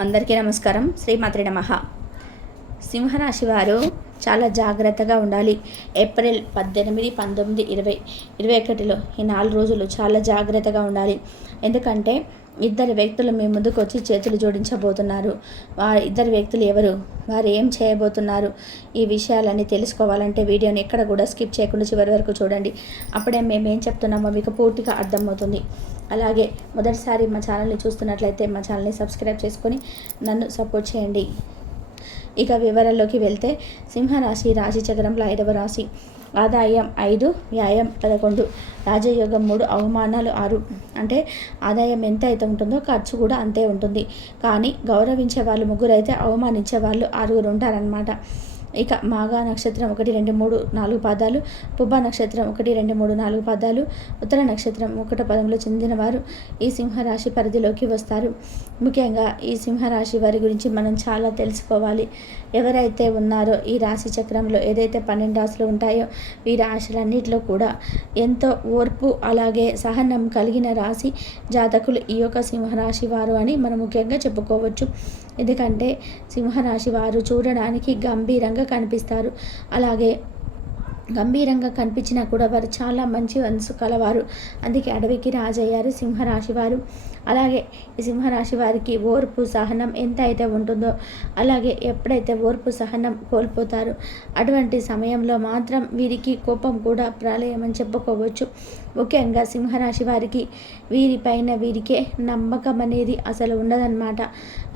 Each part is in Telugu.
అందరికీ నమస్కారం. శ్రీమాత్రి నమ. సింహరాశి వారు చాలా జాగ్రత్తగా ఉండాలి. ఏప్రిల్ పద్దెనిమిది పంతొమ్మిది ఇరవై ఇరవై ఒకటిలో ఈ నాలుగు రోజులు చాలా జాగ్రత్తగా ఉండాలి. ఎందుకంటే ఇద్దరు వ్యక్తులు మీ ముందుకు వచ్చి చేతులు జోడించబోతున్నారు. వారి ఇద్దరు వ్యక్తులు ఎవరు? వారు ఏం చేయబోతున్నారు? ఈ విషయాలన్నీ తెలుసుకోవాలంటే వీడియోని ఎక్కడ కూడా స్కిప్ చేయకుండా చివరి వరకు చూడండి. అప్పుడే మేము ఏం చెప్తున్నామో మీకు పూర్తిగా అర్థమవుతుంది. అలాగే మొదటిసారి మా ఛానల్ని చూస్తున్నట్లయితే మా ఛానల్ని సబ్స్క్రైబ్ చేసుకొని నన్ను సపోర్ట్ చేయండి. ఇక వివరాల్లోకి వెళ్తే సింహరాశి రాశి చక్రంలో ఐదవ రాశి. ఆదాయం ఐదు వ్యాయం పదకొండు. రాజయోగం మూడు అవమానాలు ఆరు. అంటే ఆదాయం ఎంత అయితే ఉంటుందో ఖర్చు కూడా అంతే ఉంటుంది. కానీ గౌరవించే వాళ్ళు ముగ్గురైతే అవమానించే వాళ్ళు ఆరుగురు ఉంటారనమాట ఇక మాఘ నక్షత్రం ఒకటి రెండు మూడు నాలుగు పాదాలు పుబ్బ నక్షత్రం ఒకటి రెండు మూడు నాలుగు పాదాలు ఉత్తర నక్షత్రం ఒకట పదంలో చెందిన వారు ఈ సింహరాశి పరిధిలోకి వస్తారు. ముఖ్యంగా ఈ సింహరాశి వారి గురించి మనం చాలా తెలుసుకోవాలి. ఎవరైతే ఉన్నారో ఈ రాశి చక్రంలో ఏదైతే పన్నెండు రాశులు ఉంటాయో ఈ రాశులన్నింటిలో కూడా ఎంతో ఓర్పు అలాగే సహనం కలిగిన రాశి జాతకులు ఈ యొక్క సింహరాశి వారు అని మనం ముఖ్యంగా చెప్పుకోవచ్చు. ఎందుకంటే సింహరాశి వారు చూడడానికి గంభీరంగా కనిపిస్తారు. అలాగే గంభీరంగా కనిపించినా కూడా వారు చాలా మంచి మనసు కలవారు. అందుకే అడవికి రాజయ్యారు సింహరాశి వారు. అలాగే సింహరాశి వారికి ఓర్పు సహనం ఎంత అయితే ఉంటుందో అలాగే ఎప్పుడైతే ఓర్పు సహనం కోల్పోతారో అటువంటి సమయంలో మాత్రం వీరికి కోపం కూడా ప్రళయం అని చెప్పుకోవచ్చు. ముఖ్యంగా సింహరాశి వారికి వీరిపైన వీరికే నమ్మకం అనేది అసలు ఉండదన్నమాట.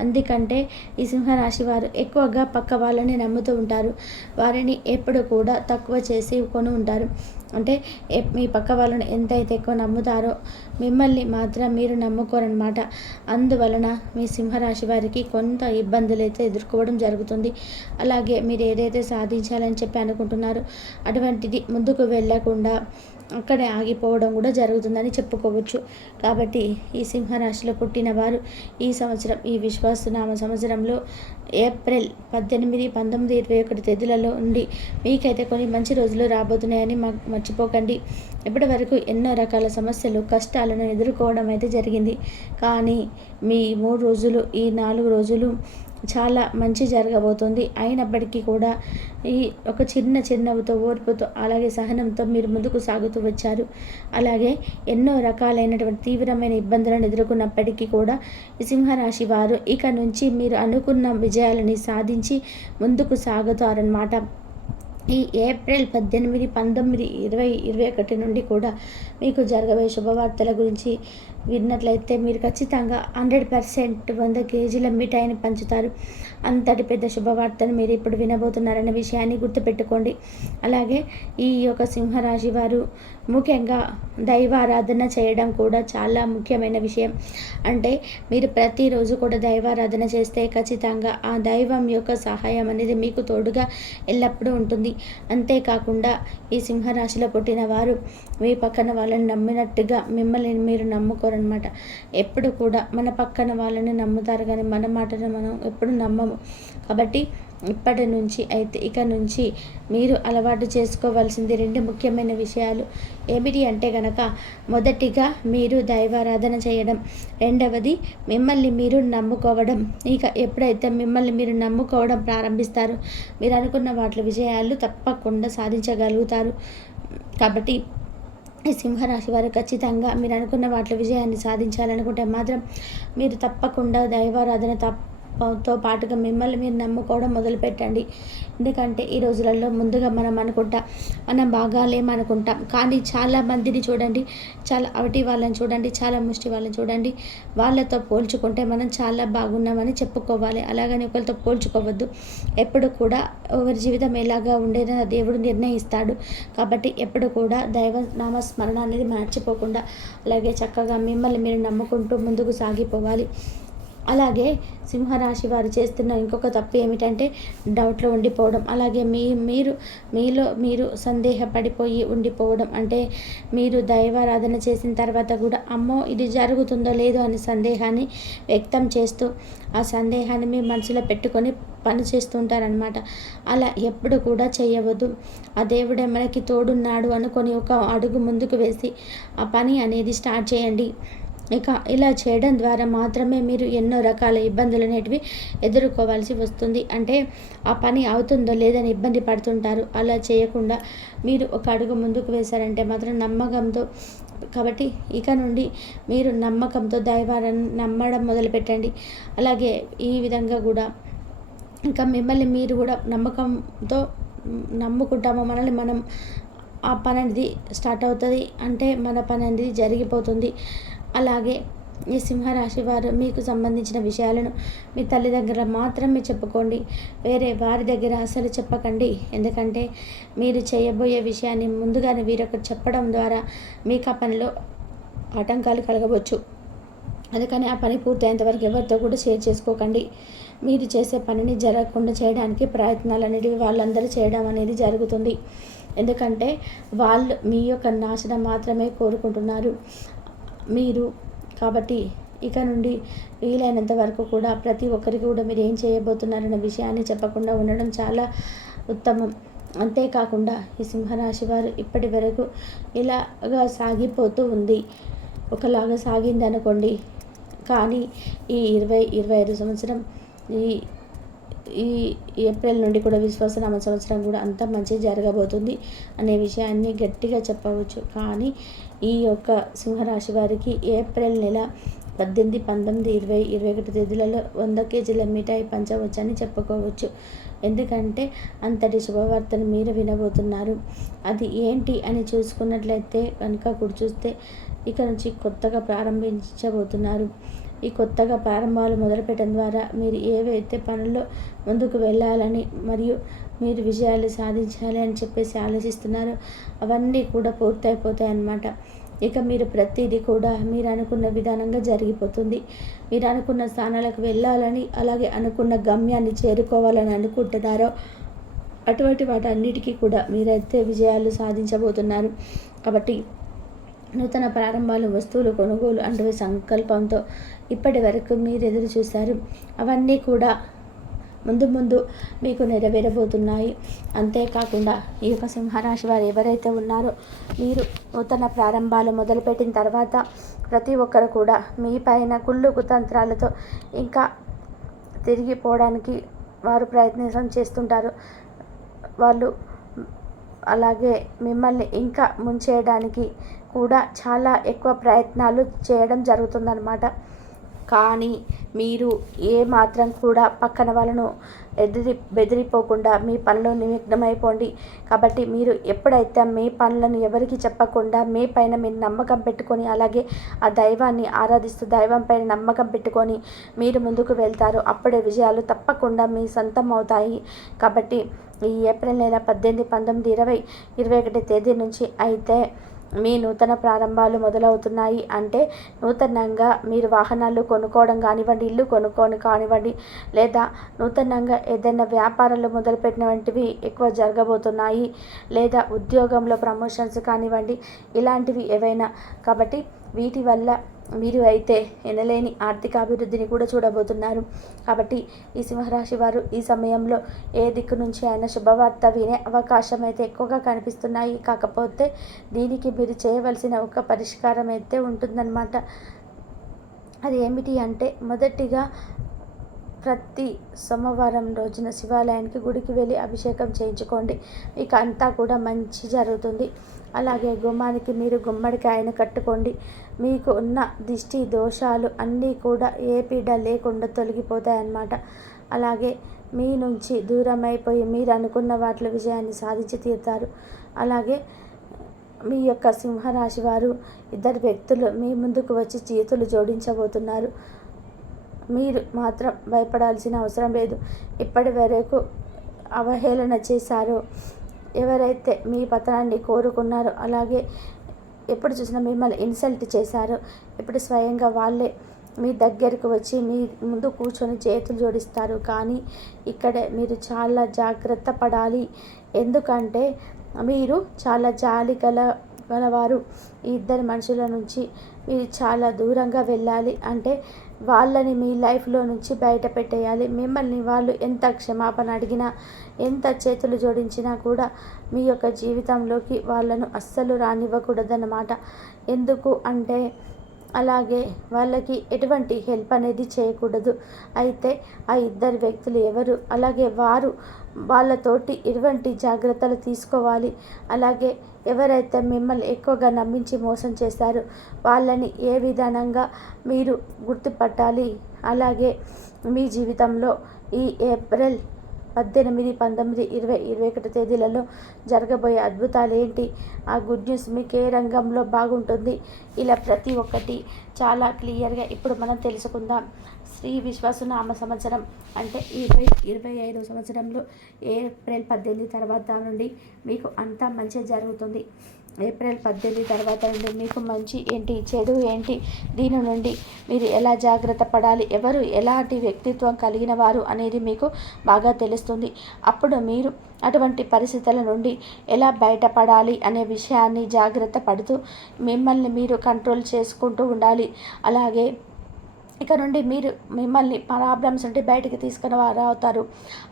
అందుకంటే ఈ సింహరాశి వారు ఎక్కువగా పక్క వాళ్ళని నమ్ముతూ ఉంటారు. వారిని ఎప్పుడు కూడా తక్కువ చేసి కొని ఉంటారు అంటే మీ పక్క వాళ్ళని ఎంతైతే ఎక్కువ నమ్ముతారో మిమ్మల్ని మాత్రం మీరు నమ్ముకోరనమాట అందువలన మీ సింహరాశి వారికి కొంత ఇబ్బందులు అయితే ఎదుర్కోవడం జరుగుతుంది. అలాగే మీరు ఏదైతే సాధించాలని చెప్పి అనుకుంటున్నారో అటువంటిది ముందుకు వెళ్ళకుండా అక్కడే ఆగిపోవడం కూడా జరుగుతుందని చెప్పుకోవచ్చు. కాబట్టి ఈ సింహరాశిలో పుట్టిన వారు ఈ సంవత్సరం ఈ విశ్వాసనామ సంవత్సరంలో ఏప్రిల్ పద్దెనిమిది పంతొమ్మిది ఇరవై ఒకటి తేదీలలో ఉండి మీకైతే కొన్ని మంచి రోజులు రాబోతున్నాయని మర్చిపోకండి. ఇప్పటి వరకు ఎన్నో రకాల సమస్యలు కష్టాలను ఎదుర్కోవడం అయితే జరిగింది. కానీ మీ మూడు రోజులు ఈ నాలుగు రోజులు చాలా మంచి జరగబోతుంది. అయినప్పటికీ కూడా ఈ ఒక చిన్న చిరునవ్వుతో ఓర్పుతో అలాగే సహనంతో మీరు ముందుకు సాగుతూ వచ్చారు. అలాగే ఎన్నో రకాలైనటువంటి తీవ్రమైన ఇబ్బందులను ఎదుర్కొన్నప్పటికీ కూడా ఈ సింహరాశి వారు ఇక నుంచి మీరు అనుకున్న విజయాలని సాధించి ముందుకు సాగుతారనమాట ఈ ఏప్రిల్ పద్దెనిమిది పంతొమ్మిది ఇరవై ఇరవై ఒకటి నుండి కూడా మీకు జరగబోయే శుభవార్తల గురించి విన్నట్లయితే మీరు ఖచ్చితంగా హండ్రెడ్ పర్సెంట్ వంద కేజీల మిఠాయిని పంచుతారు. అంతటి పెద్ద శుభవార్తను మీరు ఇప్పుడు వినబోతున్నారనే విషయాన్ని గుర్తుపెట్టుకోండి. అలాగే ఈ యొక్క సింహరాశి వారు ముఖ్యంగా దైవారాధన చేయడం కూడా చాలా ముఖ్యమైన విషయం. అంటే మీరు ప్రతిరోజు కూడా దైవారాధన చేస్తే ఖచ్చితంగా ఆ దైవం యొక్క సహాయం అనేది మీకు తోడుగా ఎల్లప్పుడూ ఉంటుంది. అంతేకాకుండా ఈ సింహరాశిలో పుట్టిన వారు మీ పక్కన వాళ్ళని నమ్మినట్టుగా మిమ్మల్ని మీరు నమ్ముకోరనమాట ఎప్పుడు కూడా మన పక్కన వాళ్ళని నమ్ముతారు కానీ మన మాటను మనం ఎప్పుడు నమ్మము కాబట్టి ఇప్పటి నుంచి అయితే ఇక నుంచి మీరు అలవాటు చేసుకోవాల్సింది రెండు ముఖ్యమైన విషయాలు. ఏమిటి అంటే కనుక మొదటిగా మీరు దైవారాధన చేయడం. రెండవది మిమ్మల్ని మీరు నమ్ముకోవడం. ఇక ఎప్పుడైతే మిమ్మల్ని మీరు నమ్ముకోవడం ప్రారంభిస్తారు మీరు అనుకున్న వాటి విజయాలు తప్పకుండా సాధించగలుగుతారు. కాబట్టి ఈ సింహరాశి వారు ఖచ్చితంగా మీరు అనుకున్న వాటి విజయాన్ని సాధించాలనుకుంటే మాత్రం మీరు తప్పకుండా దైవారాధన తప్ప తో పాటుగా మిమ్మల్ని మీరు నమ్ముకోవడం మొదలుపెట్టండి. ఎందుకంటే ఈ రోజులలో ముందుగా మనం అనుకుంటాం మనం బాగాలేమనుకుంటాం కానీ చాలా మందిని చూడండి చాలా అవిటి వాళ్ళని చూడండి చాలా ముష్టి వాళ్ళని చూడండి. వాళ్ళతో పోల్చుకుంటే మనం చాలా బాగున్నామని చెప్పుకోవాలి. అలాగని ఒకరితో పోల్చుకోవద్దు. ఎప్పుడు కూడా ఎవరి జీవితం ఎలాగా ఉండేదని దేవుడు నిర్ణయిస్తాడు. కాబట్టి ఎప్పుడు కూడా దైవ నామస్మరణ అనేది మర్చిపోకుండా అలాగే చక్కగా మిమ్మల్ని మీరు నమ్ముకుంటూ ముందుకు సాగిపోవాలి. అలాగే సింహరాశి వారు చేస్తున్న ఇంకొక తప్పు ఏమిటంటే డౌట్లో ఉండిపోవడం. అలాగే మీ మీరు మీలో మీరు సందేహపడిపోయి ఉండిపోవడం. అంటే మీరు దైవారాధన చేసిన తర్వాత కూడా అమ్మో ఇది జరుగుతుందో లేదో అనే సందేహాన్ని వ్యక్తం చేస్తూ ఆ సందేహాన్ని మీ మనసులో పెట్టుకొని పని చేస్తుంటారనమాట అలా ఎప్పుడు కూడా చేయవద్దు. ఆ దేవుడే మనకి తోడున్నాడు అనుకొని ఒక అడుగు ముందుకు వేసి ఆ పని అనేది స్టార్ట్ చేయండి. ఇక ఇలా చేయడం ద్వారా మాత్రమే మీరు ఎన్నో రకాల ఇబ్బందులు అనేటివి ఎదుర్కోవాల్సి వస్తుంది. అంటే ఆ పని అవుతుందో లేదని ఇబ్బంది పడుతుంటారు. అలా చేయకుండా మీరు ఒక అడుగు ముందుకు వేశారంటే మాత్రం నమ్మకంతో కాబట్టి ఇక నుండి మీరు నమ్మకంతో దైవాలను నమ్మడం మొదలుపెట్టండి అలాగే ఈ విధంగా కూడా ఇంకా మిమ్మల్ని మీరు కూడా నమ్మకంతో నమ్ముకుంటాము మనల్ని మనం ఆ పని అనేది స్టార్ట్ అవుతుంది. అంటే మన పని అనేది జరిగిపోతుంది. అలాగే ఈ సింహరాశి వారు మీకు సంబంధించిన విషయాలను మీ తల్లి దగ్గర మాత్రమే చెప్పుకోండి. వేరే వారి దగ్గర అసలు చెప్పకండి. ఎందుకంటే మీరు చేయబోయే విషయాన్ని ముందుగానే వీరొకరు చెప్పడం ద్వారా మీకు ఆ పనిలో ఆటంకాలు కలగవచ్చు. అందుకని ఆ పని పూర్తయ్యేంత వరకు ఎవరితో కూడా షేర్ చేసుకోకండి. మీరు చేసే పనిని జరగకుండా చేయడానికి ప్రయత్నాలు అనేవి వాళ్ళందరూ చేయడం అనేది జరుగుతుంది. ఎందుకంటే వాళ్ళు మీ యొక్క నాశనం మాత్రమే కోరుకుంటున్నారు. మీరు. కాబట్టి ఇక నుండి వీలైనంత వరకు కూడా ప్రతి ఒక్కరికి కూడా మీరు ఏం చేయబోతున్నారన్న విషయాన్ని చెప్పకుండా ఉండడం చాలా ఉత్తమం. అంతేకాకుండా ఈ సింహరాశి వారు ఇప్పటి వరకు ఇలాగా సాగిపోతూ ఉంది. ఒకలాగా సాగింది అనుకోండి కానీ ఈ ఇరవై ఇరవై ఐదు సంవత్సరం ఈ ఈ ఏప్రిల్ నుండి కూడా విశ్వాసనామ సంవత్సరం కూడా అంత మంచి జరగబోతుంది అనే విషయాన్ని గట్టిగా చెప్పవచ్చు. కానీ ఈ యొక్క సింహరాశి వారికి ఏప్రిల్ నెల పద్దెనిమిది పంతొమ్మిది ఇరవై ఇరవై ఒకటి తేదీలలో వంద కేజీల మిఠాయి పంచవచ్చని చెప్పుకోవచ్చు. ఎందుకంటే అంతటి శుభవార్తను మీరు వినబోతున్నారు. అది ఏంటి అని చూసుకున్నట్లయితే కనుక కూడా చూస్తే ఇక నుంచి కొత్తగా ప్రారంభించబోతున్నారు. ఈ కొత్తగా ప్రారంభాలు మొదలుపెట్టడం ద్వారా మీరు ఏవైతే పనుల్లో ముందుకు వెళ్ళాలని మరియు మీరు విజయాలు సాధించాలి అని చెప్పేసి ఆలోచిస్తున్నారో అవన్నీ కూడా పూర్తయిపోతాయి అన్నమాట. ఇక మీరు ప్రతిదీ కూడా మీరు అనుకున్న విధానంగా జరిగిపోతుంది. మీరు అనుకున్న స్థానాలకు వెళ్ళాలని అలాగే అనుకున్న గమ్యాన్ని చేరుకోవాలని అనుకుంటున్నారో అటువంటి వాటన్నిటికీ కూడా మీరైతే విజయాలు సాధించబోతున్నారు. కాబట్టి నూతన ప్రారంభాలు వస్తువులు కొనుగోలు అంటే సంకల్పంతో ఇప్పటి వరకు మీరు ఎదురు చూశారు. అవన్నీ కూడా ముందు ముందు మీకు నెరవేరబోతున్నాయి. అంతేకాకుండా ఈ యొక్క సింహరాశి వారు ఎవరైతే ఉన్నారో మీరు నూతన ప్రారంభాలు మొదలుపెట్టిన తర్వాత ప్రతి ఒక్కరు కూడా మీ పైన కుళ్ళు కుతంత్రాలతో ఇంకా తిరిగిపోవడానికి వారు ప్రయత్నం చేస్తుంటారు. వాళ్ళు అలాగే మిమ్మల్ని ఇంకా ముంచేయడానికి కూడా చాలా ఎక్కువ ప్రయత్నాలు చేయడం జరుగుతుందన్నమాట. కానీ మీరు ఏ మాత్రం కూడా పక్కన వాళ్ళను ఎదిరి బెదిరిపోకుండా మీ పనిలో నిమగ్నమైపోండి. కాబట్టి మీరు ఎప్పుడైతే మీ పనులను ఎవరికి చెప్పకుండా మీ పైన మీరు నమ్మకం పెట్టుకొని అలాగే ఆ దైవాన్ని ఆరాధిస్తూ దైవం పైన నమ్మకం పెట్టుకొని మీరు ముందుకు వెళ్తారు అప్పుడే విజయాలు తప్పకుండా మీ సొంతం అవుతాయి కాబట్టి ఈ ఏప్రిల్ నెల పద్దెనిమిది పంతొమ్మిది ఇరవై ఇరవై ఒకటి తేదీ నుంచి అయితే మీ నూతన ప్రారంభాలు మొదలవుతున్నాయి అంటే నూతనంగా మీరు వాహనాలు కొనుక్కోవడం కానివ్వండి ఇల్లు కొనుక్కోని కానివ్వండి లేదా నూతనంగా ఏదైనా వ్యాపారాలు మొదలుపెట్టిన వంటివి ఎక్కువ జరగబోతున్నాయి లేదా ఉద్యోగంలో ప్రమోషన్స్ కానివ్వండి ఇలాంటివి ఏవైనా. కాబట్టి వీటి వల్ల వీరు అయితే ఎనలేని ఆర్థిక అభివృద్ధిని కూడా చూడబోతున్నారు. కాబట్టి ఈ సింహరాశి వారు ఈ సమయంలో ఏ దిక్కు నుంచి అయినా శుభవార్త వినే అవకాశం అయితే ఎక్కువగా కనిపిస్తున్నాయి. కాకపోతే దీనికి మీరు చేయవలసిన ఒక పరిష్కారం అయితే ఉంటుందన్నమాట. అది ఏమిటి అంటే మొదటిగా ప్రతి సోమవారం రోజున శివాలయానికి గుడికి వెళ్ళి అభిషేకం చేయించుకోండి. మీకు అంతా కూడా మంచి జరుగుతుంది. అలాగే గుమ్మానికి మీరు గుమ్మడికాయను కట్టుకోండి. మీకు ఉన్న దిష్టి దోషాలు అన్నీ కూడా ఏ పీడ లేకుండా తొలగిపోతాయన్నమాట. అలాగే మీ నుంచి దూరం అయిపోయి మీరు అనుకున్న వాటిలో విజయాన్ని సాధించి తీరుతారు. అలాగే మీ యొక్క సింహరాశి వారు ఇద్దరు వ్యక్తులు మీ ముందుకు వచ్చి చేతులు జోడించబోతున్నారు. మీరు మాత్రం భయపడాల్సిన అవసరం లేదు. ఇప్పటి వరకు అవహేళన చేశారో. ఎవరైతే మీ పతనాన్ని కోరుకున్నారో అలాగే ఎప్పుడు చూసినా మిమ్మల్ని ఇన్సల్ట్ చేశారో. ఇప్పుడు స్వయంగా వాళ్ళే మీ దగ్గరకు వచ్చి మీ ముందు కూర్చొని చేతులు జోడిస్తారు. కానీ ఇక్కడే మీరు చాలా జాగ్రత్త పడాలి. ఎందుకంటే మీరు చాలా జాలి గల గలవారు. ఈ ఇద్దరు మనుషుల నుంచి మీరు చాలా దూరంగా వెళ్ళాలి. అంటే వాళ్ళని మీ లైఫ్లో నుంచి బయట పెట్టేయాలి. మిమ్మల్ని వాళ్ళు ఎంత క్షమాపణ అడిగినా ఎంత చేతులు జోడించినా కూడా మీ యొక్క జీవితంలోకి వాళ్ళను అస్సలు రానివ్వకూడదన్నమాట. ఎందుకు అంటే అలాగే వాళ్ళకి ఎటువంటి హెల్ప్ అనేది చేయకూడదు. అయితే ఆ ఇద్దరు వ్యక్తులు ఎవరు? అలాగే వారు వాళ్ళతోటి ఎటువంటి జాగ్రత్తలు తీసుకోవాలి? అలాగే ఎవరైతే మిమ్మల్ని ఎక్కువగా నమ్మించి మోసం చేశారో వాళ్ళని ఏ విధానంగా మీరు గుర్తుపట్టాలి? అలాగే మీ జీవితంలో ఈ ఏప్రిల్ పద్దెనిమిది పంతొమ్మిది ఇరవై ఇరవై ఒకటి తేదీలలో జరగబోయే అద్భుతాలు ఏంటి ఆ గుడ్ న్యూస్ మీకు ఏ రంగంలో బాగుంటుంది? ఇలా ప్రతి ఒక్కటి చాలా క్లియర్గా ఇప్పుడు మనం తెలుసుకుందాం. శ్రీ విశ్వాసనామ సంవత్సరం అంటే ఇరవై ఇరవై ఐదు సంవత్సరంలో ఏప్రిల్ పద్దెనిమిది తర్వాత నుండి మీకు అంతా మంచి జరుగుతుంది. ఏప్రిల్ పద్దెనిమిది తర్వాత నుండి మీకు మంచి ఏంటి చెడు ఏంటి దీని నుండి మీరు ఎలా జాగ్రత్త పడాలి ఎవరు ఎలాంటి వ్యక్తిత్వం కలిగిన వారు అనేది మీకు బాగా తెలుస్తుంది. అప్పుడు మీరు అటువంటి పరిస్థితుల నుండి ఎలా బయటపడాలి అనే విషయాన్ని జాగ్రత్త పడుతూ మిమ్మల్ని మీరు కంట్రోల్ చేసుకుంటూ ఉండాలి. అలాగే ఇక నుండి మీరు మిమ్మల్ని ప్రాబ్లమ్స్ నుండి బయటికి తీసుకుని వారు అవుతారు.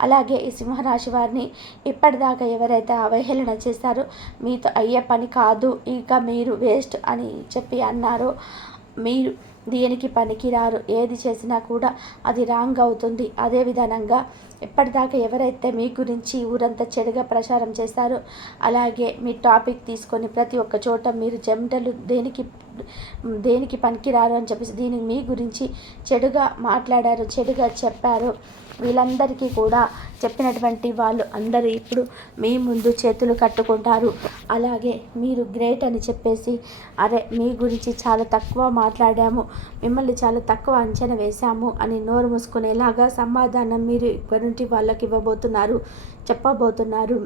అలాగే ఈ సింహరాశి వారిని ఇప్పటిదాకా ఎవరైతే అవహేళన చేస్తారో మీతో అయ్యే పని కాదు ఇక మీరు వేస్ట్ అని చెప్పి అన్నారో. మీరు దేనికి పనికిరారు? ఏది చేసినా కూడా అది రాంగ్ అవుతుంది. అదే విధానంగా ఎప్పటిదాకా ఎవరైతే మీ గురించి ఊరంతా చెడుగా ప్రచారం చేశారో అలాగే మీ టాపిక్ తీసుకొని ప్రతి ఒక్క చోట మీరు చెమటలు దేనికి దేనికి పనికిరారు అని చెప్పేసి దీనికి మీ గురించి చెడుగా మాట్లాడారు చెడుగా చెప్పారు. వీళ్ళందరికీ కూడా చెప్పినటువంటి వాళ్ళు అందరూ ఇప్పుడు మీ ముందు చేతులు కట్టుకుంటారు. అలాగే మీరు గ్రేట్ అని చెప్పేసి అరే మీ గురించి చాలా తక్కువ మాట్లాడాము మిమ్మల్ని చాలా తక్కువ అంచనా వేశాము అని నోరు మూసుకునేలాగా సమాధానం మీరు ఇక్కడ నుండి వాళ్ళకి ఇవ్వబోతున్నారు చెప్పబోతున్నారు.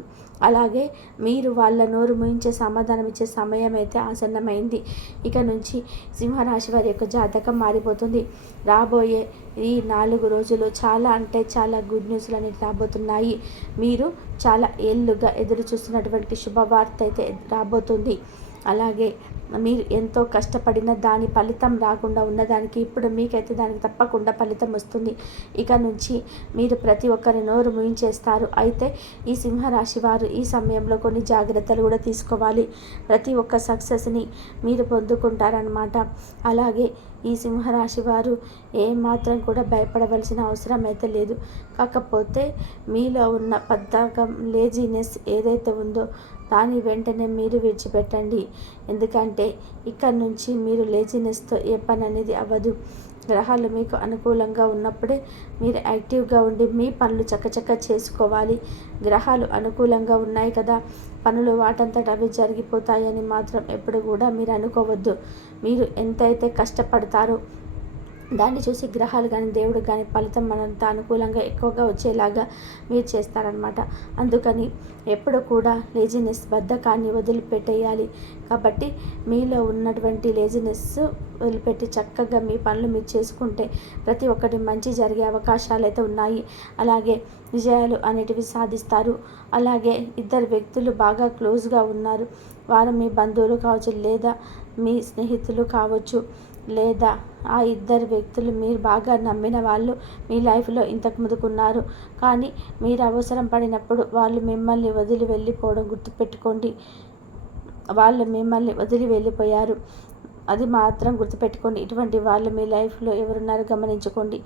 అలాగే మీరు వాళ్ళ నోరు ముయించే సమాధానం ఇచ్చే సమయం అయితే ఆసన్నమైంది. ఇక నుంచి సింహరాశి వారి యొక్క జాతకం మారిపోతుంది. రాబోయే ఈ నాలుగు రోజులు చాలా అంటే చాలా గుడ్ న్యూస్లు అనేవి రాబోతున్నాయి. మీరు చాలా ఏళ్ళుగా ఎదురు చూస్తున్నటువంటి శుభవార్త అయితే రాబోతుంది. అలాగే మీరు ఎంతో కష్టపడిన దాని ఫలితం రాకుండా ఉన్నదానికి ఇప్పుడు మీకైతే దానికి తప్పకుండా ఫలితం వస్తుంది. ఇక నుంచి మీరు ప్రతి ఒక్కరి నోరు ముయించేస్తారు. అయితే ఈ సింహరాశి వారు ఈ సమయంలో కొన్ని జాగ్రత్తలు కూడా తీసుకోవాలి. ప్రతి ఒక్క సక్సెస్ని మీరు పొందుకుంటారనమాట అలాగే ఈ సింహరాశి వారు ఏమాత్రం కూడా భయపడవలసిన అవసరం అయితే లేదు. కాకపోతే మీలో ఉన్న పద్దాకం లేజీనెస్ ఏదైతే ఉందో దాన్ని వెంటనే మీరు విడిచిపెట్టండి. ఎందుకంటే ఇక్కడ నుంచి మీరు లేజినెస్తో ఏ పని అనేది అవ్వదు. గ్రహాలు మీకు అనుకూలంగా ఉన్నప్పుడే మీరు యాక్టివ్గా ఉండి మీ పనులు చక్కచక్క చేసుకోవాలి. గ్రహాలు అనుకూలంగా ఉన్నాయి కదా పనులు వాటంతట అవి జరిగిపోతాయని మాత్రం ఎప్పుడు కూడా మీరు అనుకోవద్దు. మీరు ఎంతైతే కష్టపడతారో దాన్ని చూసి గ్రహాలు కానీ దేవుడు కానీ ఫలితం మనంత అనుకూలంగా ఎక్కువగా వచ్చేలాగా మీరు చేస్తారనమాట అందుకని ఎప్పుడు కూడా లేజినెస్ బద్ధకాన్ని వదిలిపెట్టేయాలి. కాబట్టి మీలో ఉన్నటువంటి లేజినెస్ వదిలిపెట్టి చక్కగా మీ పనులు మీరు చేసుకుంటే ప్రతి ఒక్కటి మంచి జరిగే అవకాశాలు అయితే ఉన్నాయి. అలాగే విజయాలు అనేటివి సాధిస్తారు. అలాగే ఇద్దరు వ్యక్తులు బాగా క్లోజ్గా ఉన్నారు. వారు మీ బంధువులు కావచ్చు లేదా మీ స్నేహితులు కావచ్చు లేదా ఆ ఇద్దరు వ్యక్తులు మీరు బాగా నమ్మిన వాళ్ళు మీ లైఫ్లో ఇంతకు ముందుకున్నారు. కానీ మీరు అవసరం పడినప్పుడు వాళ్ళు మిమ్మల్ని వదిలి వెళ్ళిపోవడం గుర్తుపెట్టుకోండి. వాళ్ళు మిమ్మల్ని వదిలి వెళ్ళిపోయారు. అది మాత్రం గుర్తుపెట్టుకోండి. ఇటువంటి వాళ్ళు మీ లైఫ్లో ఎవరున్నారో గమనించుకోండి.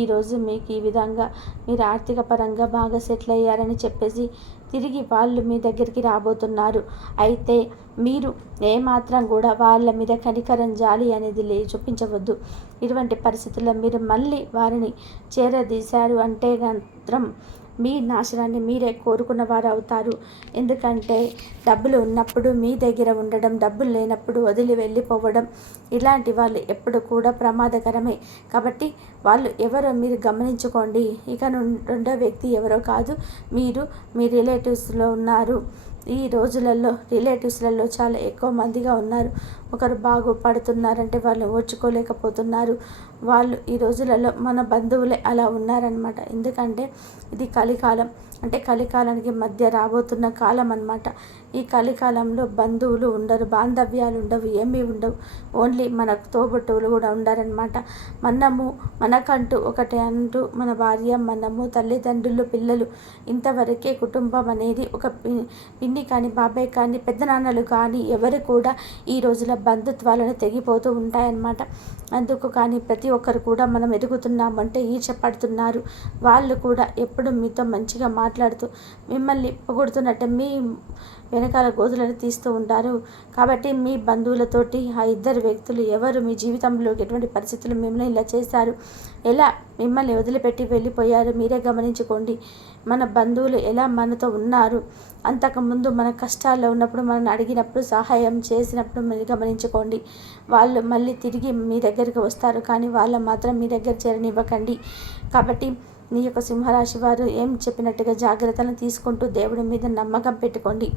ఈరోజు మీకు ఈ విధంగా మీరు ఆర్థిక పరంగా బాగా సెటిల్ అయ్యారని చెప్పేసి తిరిగి వాళ్ళు మీ దగ్గరికి రాబోతున్నారు. అయితే మీరు ఏమాత్రం కూడా వాళ్ళ మీద కనికరం జాలి అనేది లే చూపించవద్దు. ఇటువంటి పరిస్థితుల్లో మీరు మళ్ళీ వారిని చేరదీశారు అంటే మాత్రం మీ నాశనాన్ని మీరే కోరుకున్న వారు అవుతారు ఎందుకంటే డబ్బులు ఉన్నప్పుడు మీ దగ్గర ఉండడం డబ్బులు లేనప్పుడు వదిలి వెళ్ళిపోవడం ఇలాంటి వాళ్ళు ఎప్పుడు కూడా ప్రమాదకరమే. కాబట్టి వాళ్ళు ఎవరో మీరు గమనించుకోండి. ఇక రెండో వ్యక్తి ఎవరో కాదు మీరు మీ రిలేటివ్స్లో ఉన్నారు. ఈ రోజులలో రిలేటివ్స్లలో చాలా ఎక్కువ మందిగా ఉన్నారు. ఒకరు బాగుపడుతున్నారంటే వాళ్ళు ఓర్చుకోలేకపోతున్నారు. వాళ్ళు ఈ రోజులలో మన బంధువులే అలా ఉన్నారనమాట ఎందుకంటే ఇది కలికాలం. అంటే కలికాలానికి మధ్య రాబోతున్న కాలం అనమాట ఈ కలికాలంలో బంధువులు ఉండరు బాంధవ్యాలు ఉండవు ఏమీ ఉండవు. ఓన్లీ మన తోబుట్టువులు కూడా ఉండరనమాట మనము మనకంటూ ఒకటి అంటూ మన భార్య మనము తల్లిదండ్రులు పిల్లలు ఇంతవరకే కుటుంబం అనేది ఒక పిన్ని పిన్ని కానీ బాబాయ్ కానీ పెద్దనాన్నలు కానీ ఎవరు కూడా ఈ రోజుల బంధుత్వాలను తెగిపోతూ ఉంటాయన్నమాట. అందుకు కానీ ప్రతి ఒక్కరు కూడా మనం ఎదుగుతున్నామంటే ఈర్చ పడుతున్నారు వాళ్ళు కూడా ఎప్పుడు మీతో మంచిగా మాట్లాడుతూ మిమ్మల్ని పొగుడుతున్నట్టే మీ వెనకాల గోధులను తీస్తూ ఉంటారు. కాబట్టి మీ బంధువులతోటి ఆ ఇద్దరు వ్యక్తులు ఎవరు? మీ జీవితంలో ఎటువంటి పరిస్థితులు మిమ్మల్ని ఇలా చేశారు? ఎలా మిమ్మల్ని వదిలిపెట్టి వెళ్ళిపోయారు? మీరే గమనించుకోండి. మన బంధువులు ఎలా మనతో ఉన్నారు? అంతకుముందు మన కష్టాల్లో ఉన్నప్పుడు మనల్ని అడిగినప్పుడు సహాయం చేసినప్పుడు మీరు గమనించుకోండి. వాళ్ళు మళ్ళీ తిరిగి మీ దగ్గరికి వస్తారు. కానీ వాళ్ళు మాత్రం మీ దగ్గర చేరనివ్వకండి. కాబట్టి నీ యొక్క సింహరాశి వారు ఏం చెప్పినట్టుగా జాగ్రత్తలను తీసుకుంటూ దేవుడి మీద నమ్మకం పెట్టుకోండి.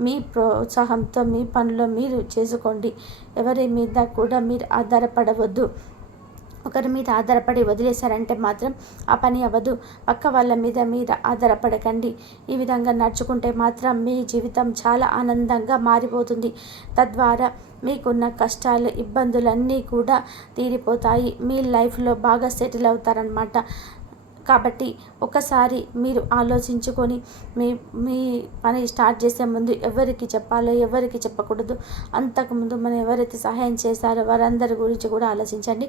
మీ ప్రోత్సాహంతో మీ పనులు మీరు చేసుకోండి. ఎవరి మీద కూడా మీరు ఆధారపడవద్దు. ఒకరి మీద ఆధారపడి వదిలేశారంటే మాత్రం ఆ పని అవ్వదు. పక్క వాళ్ళ మీద మీరు ఆధారపడకండి. ఈ విధంగా నడుచుకుంటే మాత్రం మీ జీవితం చాలా ఆనందంగా మారిపోతుంది. తద్వారా మీకున్న కష్టాలు ఇబ్బందులన్నీ కూడా తీరిపోతాయి. మీ లైఫ్లో బాగా సెటిల్ అవుతారనమాట కాబట్టి ఒకసారి మీరు ఆలోచించుకొని మీ మీ పని స్టార్ట్ చేసే ముందు ఎవరికి చెప్పాలో ఎవరికి చెప్పకూడదు. అంతకుముందు మనం ఎవరైతే సహాయం చేశారో వారందరి గురించి కూడా ఆలోచించండి.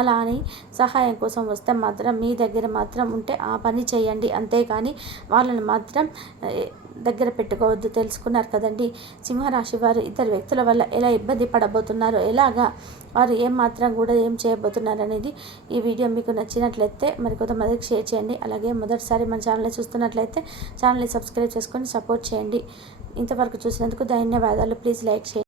అలా అని సహాయం కోసం వస్తే మాత్రం మీ దగ్గర మాత్రం ఉంటే ఆ పని చేయండి. అంతేగాని వాళ్ళని మాత్రం దగ్గర పెట్టుకోవద్దు తెలుసుకున్నారు కదండి. సింహరాశి వారు ఇద్దరు వ్యక్తుల వల్ల ఎలా ఇబ్బంది పడబోతున్నారో? ఎలాగా వారు ఏం మాత్రం కూడా ఏం చేయబోతున్నారు అనేది ఈ వీడియో మీకు నచ్చినట్లయితే మరి కొంతమందికి షేర్ చేయండి. అలాగే మొదటిసారి మన ఛానల్ని చూస్తున్నట్లయితే ఛానల్ని సబ్స్క్రైబ్ చేసుకొని సపోర్ట్ చేయండి. ఇంతవరకు చూసినందుకు ధన్యవాదాలు. ప్లీజ్ లైక్ చేయండి